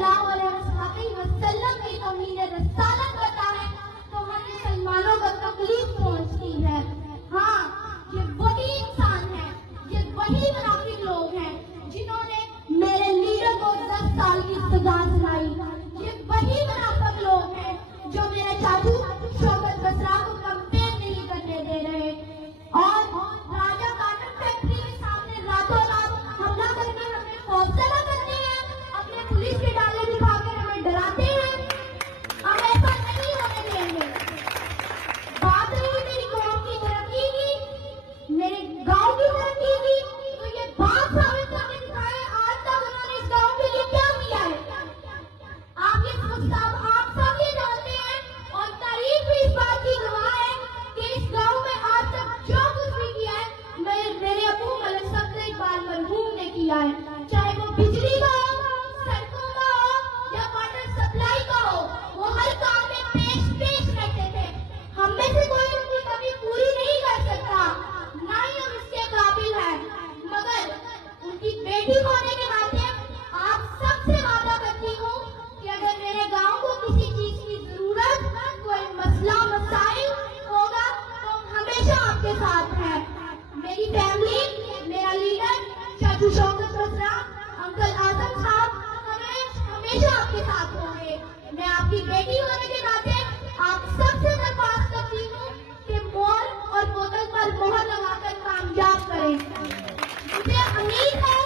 सल्लल्लाहु अलैहि वसल्लम की तौहीन रसालत करता है तो हम मुसलमानों को तकलीफ पहुंचती है। हाँ, ये वही इंसान है, ये वही मुनाफिक लोग हैं जिन्होंने मेरे लीडर को 10 साल की सजा सुनाई। ये वही मुनाफिक लोग हैं जो मेरे चाचू शौकत बसरा को कंपेन नहीं करने दे रहे और राजा कॉटन फैक्ट्री के सामने रातों रात हमला करके हमें खौफजदा करते हैं, अपने पुलिस के डाले दिखाकर हमें डराते हैं। हम ऐसा नहीं होने देंगे। बात रही मेरी कौम की तरक्की की, मेरे गांव की तरक्की की, तो ये बात साबित करके दिखाए आज तक उन्होंने इस गांव के लिए क्या किया है। आप सब ये जानते हैं और तारीख भी इस बात की गवाह है कि इस गांव में आज तक जो कुछ भी किया है मेरे अबू मलिक सब्ज़ इकबाल मरहूम ने किया है, चाहे वो बिजली का हो, सड़कों का हो या वाटर सप्लाई का हो। वो हर काम में पेश रहते थे। हम में से कोई उनकी कमी पूरी नहीं कर सकता, ना ही हम इसके काबिल हैं, मगर उनकी बेटी होने के नाते आप सबसे वादा करती हूँ कि अगर मेरे गांव को किसी चीज की जरूरत, कोई मसला मसाइल होगा तो हम हमेशा आपके साथ हैं। मेरी फैमिली, मेरा लीडर चाचू शौकत बसरा, अंकल आजम साहब हमेशा आपके साथ होंगे। मैं आपकी बेटी होने के नाते आप सबसे दरख्वास्त करती हूँ कि मोर और बोतल पर मोहर लगाकर कामयाब करें। मुझे उम्मीद है